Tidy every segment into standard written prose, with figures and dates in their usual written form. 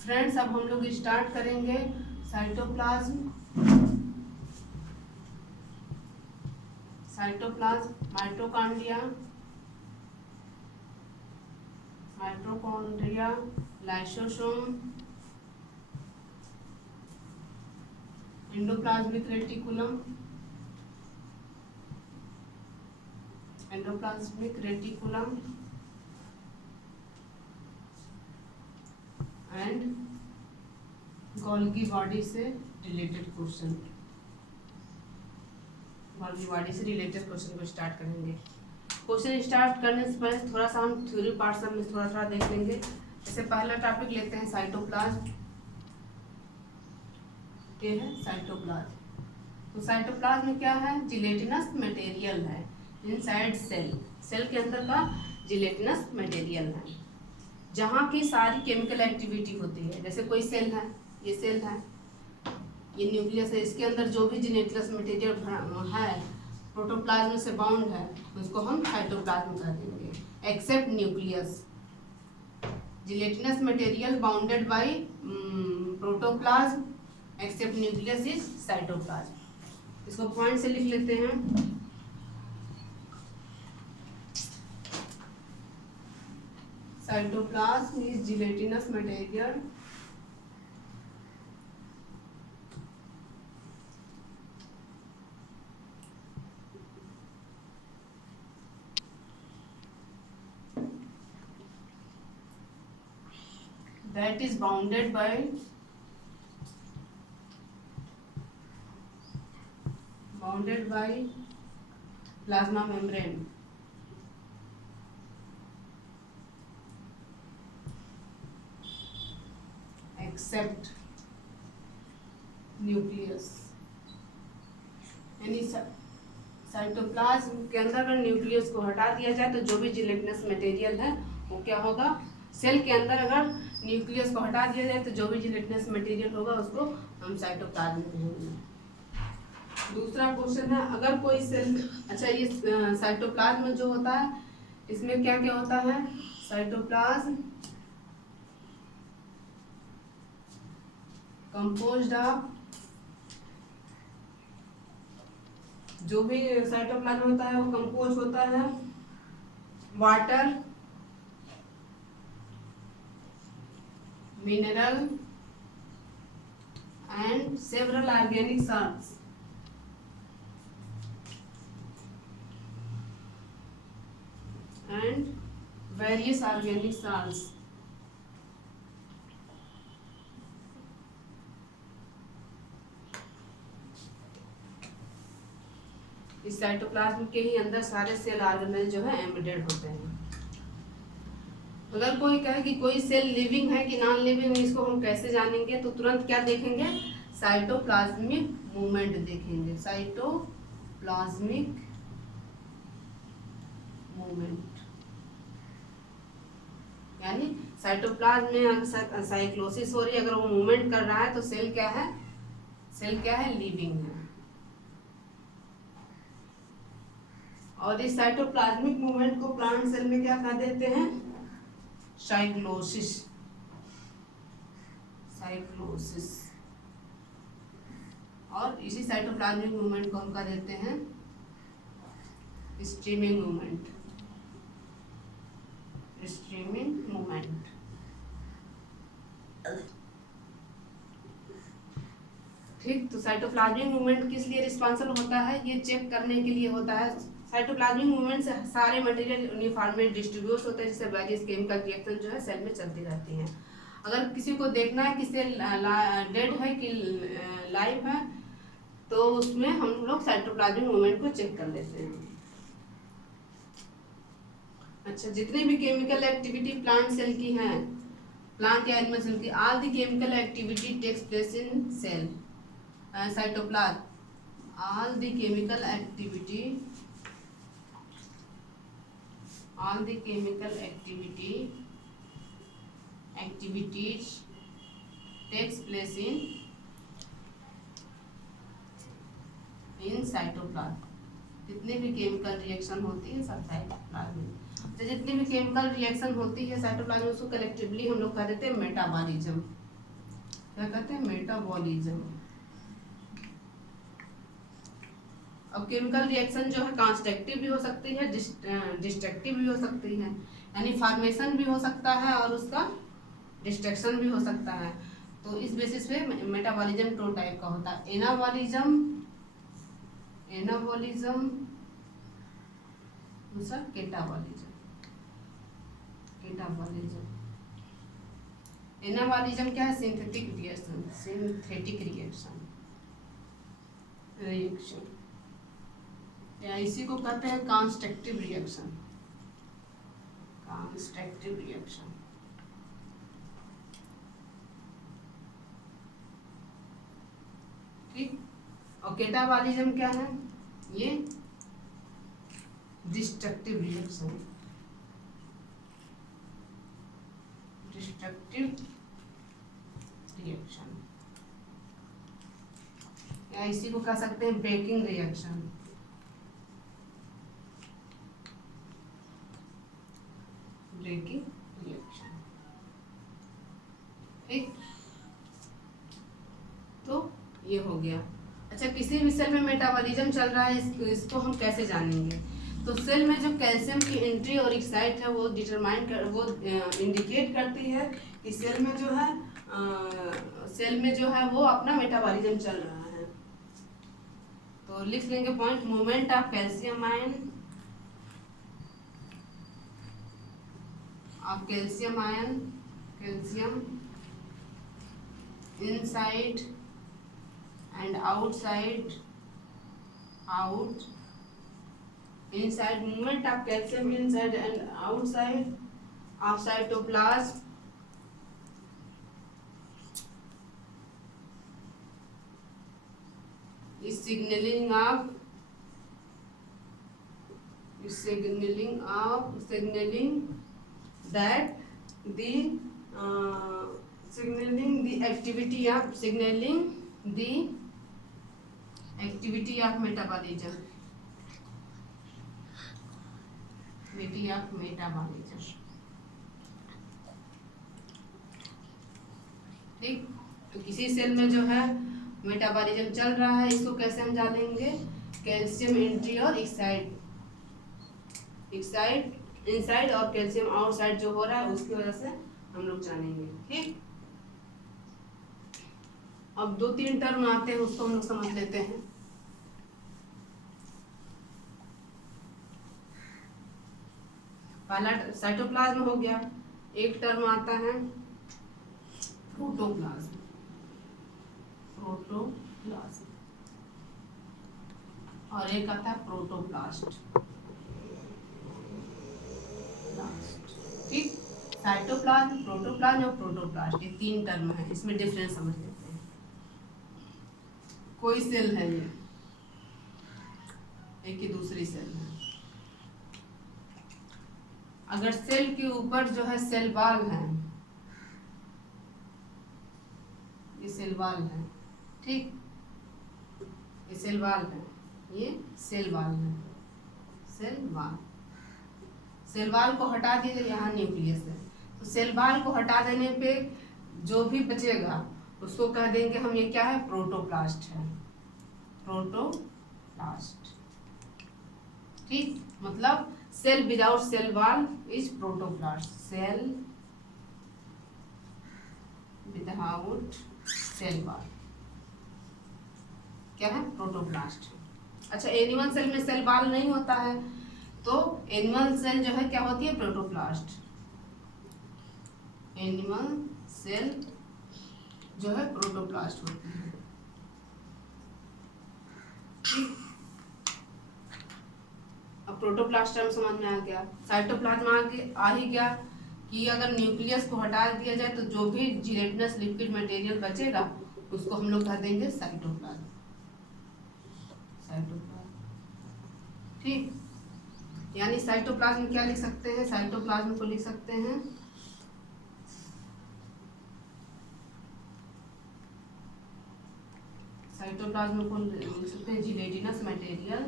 Friends, अब हम लोग स्टार्ट करेंगे cytoplasm, mitochondria, lysosome, endoplasmic reticulum and Golgi body से रिलेटेड क्वेश्चन को स्टार्ट करेंगे। क्वेश्चन स्टार्ट करने से पहले थोड़ा सा हम थ्योरी पार्ट सब में थोड़ा देख लेंगे। जैसे पहला टॉपिक लेते हैं साइटोप्लाज्म। ये है साइटोप्लाज्म। तो साइटोप्लाज्म में क्या है? जिलेटिनस मटेरियल है इनसाइड सेल के अंदर का जिलेटिनस मटेरियल है, जहाँ की सारी केमिकल एक्टिविटी होती है। जैसे कोई सेल है, ये सेल है, ये न्यूक्लियस है, इसके अंदर जो भी जिलेटिनस मटेरियल है प्रोटोप्लाज्म से बाउंड है उसको हम साइटोप्लाज्म कह देंगे। Except nucleus, gelatinous material bounded by protoplasm, except nucleus is cytoplasm. इसको पॉइंट से लिख लेते हैं। Cytoplasm is gelatinous material that is bounded by plasma membrane, except nucleus। यानी साइटोप्लाज्म के अंदर अगर न्यूक्लियस को हटा दिया जाए तो जो भी जिलेटिनस मटेरियल है वो क्या होगा? सेल के अंदर अगर न्यूक्लियस को हटा दिया जाए तो जो भी जिलेटिनस मटेरियल होगा उसको हम साइटोप्लाज्म कहेंगे। दूसरा क्वेश्चन है, अगर कोई सेल, अच्छा ये साइटोप्लाज्म जो होता है इसमें क्या क्या होता है? साइटोप्लाज्म कंपोज्ड ऑफ, जो भी साइटोप्लाज्म होता है वो कंपोज होता है water, mineral and several organic salts. and various organic salts। इस साइटोप्लाज्म के ही अंदर सारे सेल ऑर्गेनेल जो है एम्बेडेड होते हैं। अगर कोई कहे कि कोई सेल लिविंग है कि नॉन लिविंग, इसको हम कैसे जानेंगे? तो तुरंत क्या देखेंगे? साइटोप्लाज्मिक मूवमेंट देखेंगे। साइटोप्लाज्मिक मूवमेंट यानी साइटोप्लाज्म में साइक्लोसिस हो रही है, अगर वो मूवमेंट कर रहा है तो सेल क्या है? सेल क्या है? लिविंग है। और इस साइटोप्लाज्मिक मूवमेंट को प्लांट सेल में क्या कह देते हैं? साइक्लोसिस। और इसी साइटोप्लाज्मिक मूवमेंट को हम कह देते हैं स्ट्रीमिंग मूवमेंट। ठीक, तो साइटोप्लाज्मिक मूवमेंट किस लिए रिस्पॉन्सिबल होता है? ये चेक करने के लिए होता है। साइटोप्लाज्मिक मूवमेंट से सारे मटेरियल यूनिफॉर्मली डिस्ट्रीब्यूट होते हैं, जिससे वेरियस केमिकल रिएक्शन जो है सेल में चलती रहती हैं। अगर किसी को देखना है कि सेल डेड है कि लाइव है तो उसमें हम लोग साइटोप्लाज्मिक मूवमेंट को चेक कर लेते हैं। अच्छा, जितने भी केमिकल एक्टिविटी प्लांट सेल की है, प्लांट या एनिमल सेल की, all the chemical activity takes place in cell cytoplasm. all the chemical activities takes place in cytoplasm. जितने भी केमिकल रिएक्शन होती है सब साइटोप्लाज्म में। तो जितनी भी केमिकल रिएक्शन होती है साइटोप्लाज्म में उसको कलेक्टिवली हम लोग कह देते हैं मेटाबॉलिज्म। क्या कहते हैं, मेटाबॉलिज्म। अब केमिकल रिएक्शन जो है कंस्ट्रक्टिव भी हो सकती है, डिस्ट्रक्टिव भी हो सकती है, यानी फॉर्मेशन भी हो सकता है और उसका डिस्ट्रक्शन भी हो सकता है। तो इस बेसिस पे मेटाबॉलिज्म 2 टाइप का होता है, एनाबॉलिज्म दूसरा केटाबॉलिज्म। एनाबॉलिज्म क्या है, सिंथेटिक रिएक्शन या इसी को कहते हैं कंस्ट्रक्टिव रिएक्शन। ठीक। और केटाबॉलिज्म क्या है, ये डिस्ट्रक्टिव रिएक्शन। या इसी को कह सकते हैं ब्रेकिंग रिएक्शन। ठीक, तो ये हो गया। अच्छा, किसी भी सेल में मेटाबॉलिज्म चल रहा है, इसको हम कैसे जानेंगे? तो सेल में जो कैल्शियम की एंट्री और एक्साइट है वो इंडिकेट करती है कि सेल में जो है वो अपना मेटाबॉलिज्म चल रहा है। तो लिख लेंगे point, movement of calcium ion inside and outside movement of calcium inside and outside of cytoplasm is signaling that the activity of metabolism. ठीक, तो किसी सेल में जो है मेटाबॉलिज्म चल रहा है, इसको कैसे हम जानेंगे? कैल्शियम एंट्री और एक्साइड इनसाइड और कैल्शियम आउटसाइड जो हो रहा है उसकी वजह से हम लोग जानेंगे। ठीक, अब 2-3 टर्म आते हैं, उसको हम लोग समझ लेते हैं। पहला साइटोप्लाज्म हो गया, एक टर्म आता है प्रोटोप्लाज्म और एक आता है प्रोटोप्लास्ट। ठीक, साइटोप्लाज्म, प्रोटोप्लाज्म और प्रोटोप्लास्ट, ये 3 टर्म है, इसमें डिफरेंस समझ लेते हैं। कोई सेल है, ये एक ही दूसरी सेल है। अगर सेल के ऊपर जो है सेल वॉल है, ये सेल वॉल है, ठीक, ये सेल वॉल है, ये सेल वॉल है, सेल वॉल को हटा दिए, यहाँ न्यूक्लियस है, तो सेल वॉल को हटा देने पे जो भी बचेगा उसको कह देंगे हम, ये क्या है, प्रोटोप्लास्ट है, प्रोटोप्लास्ट। ठीक, मतलब cell without cell wall is protoplast, cell without cell wall क्या है, प्रोटोप्लास्ट। अच्छा, एनिमल सेल में सेल वॉल नहीं होता है, तो एनिमल सेल जो है क्या होती है, प्रोटोप्लास्ट। एनिमल सेल जो है प्रोटोप्लास्ट होती है। ठीक, अब प्रोटोप्लास्ट टर्म समझ में आ गया। साइटोप्लाज्म आ ही गया कि अगर न्यूक्लियस को हटा दिया जाए तो जो भी जिलेटिनस लिक्विड मटेरियल बचेगा उसको हम लोग कह देंगे साइटोप्लाज्म। ठीक, यानी साइटोप्लाज्म क्या लिख सकते हैं, साइटोप्लाज्म को लिख सकते हैं gelatinous material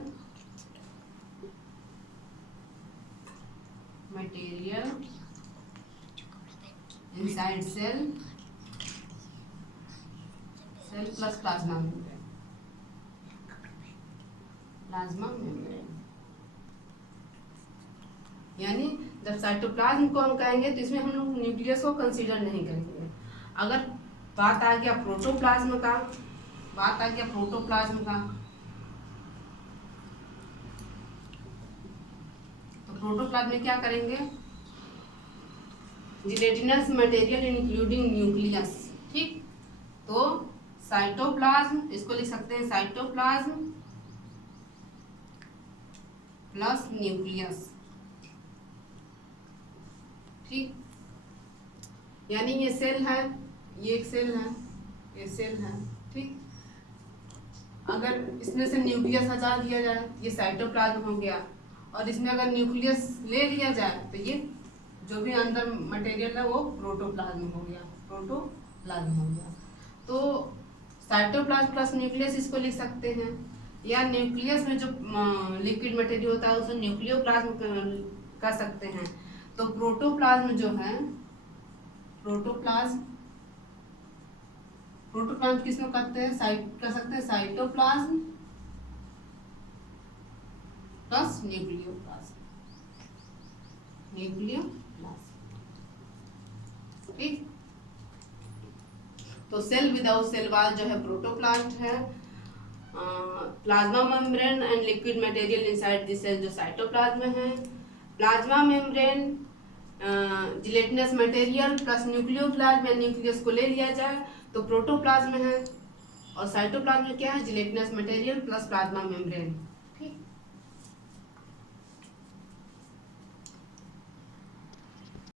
inside cell cell plus plasma membrane, plasma membrane. यानी जब साइटोप्लाज्म को हम कहेंगे तो इसमें हम लोग न्यूक्लियस को कंसीडर नहीं करेंगे। अगर बात आ गया प्रोटोप्लाज्म का, तो प्रोटोप्लाज्म में क्या करेंगे, जिलेटिनस मटेरियल इंक्लूडिंग न्यूक्लियस। ठीक, तो साइटोप्लाज्म, इसको लिख सकते हैं साइटोप्लाज्म प्लस न्यूक्लियस। ठीक, यानी ये सेल है, ये एक सेल है, ये सेल है। ठीक, अगर इसमें से न्यूक्लियस हटा दिया जाए, ये साइटोप्लाज्म हो गया, और इसमें अगर न्यूक्लियस ले लिया जाए तो ये जो भी अंदर मटेरियल है वो प्रोटोप्लाज्म हो गया, प्रोटोप्लाज्म हो गया। तो साइटोप्लाज्म प्लस न्यूक्लियस इसको लिख सकते हैं, या न्यूक्लियस में जो लिक्विड मटेरियल होता है उसे न्यूक्लियोप्लाज्म कह सकते हैं। तो प्रोटोप्लाज्म जो है, प्रोटोप्लाज्म किसको कहते हैं, कह सकते हैं साइटोप्लाज्म प्लस न्यूक्लियोप्लाज्म। ठीक, तो सेल विदाउट सेल वॉल जो है प्रोटोप्लास्ट है। Plasma membrane and liquid material inside the cell जो साइटोप्लाज्म है। Plasma membrane gelatinous material plus nucleoplasm या न्यूक्लियस को ले लिया जाए तो प्रोटोप्लाज्म है, और साइटोप्लाज्म में क्या है, gelatinous material plus plasma membrane.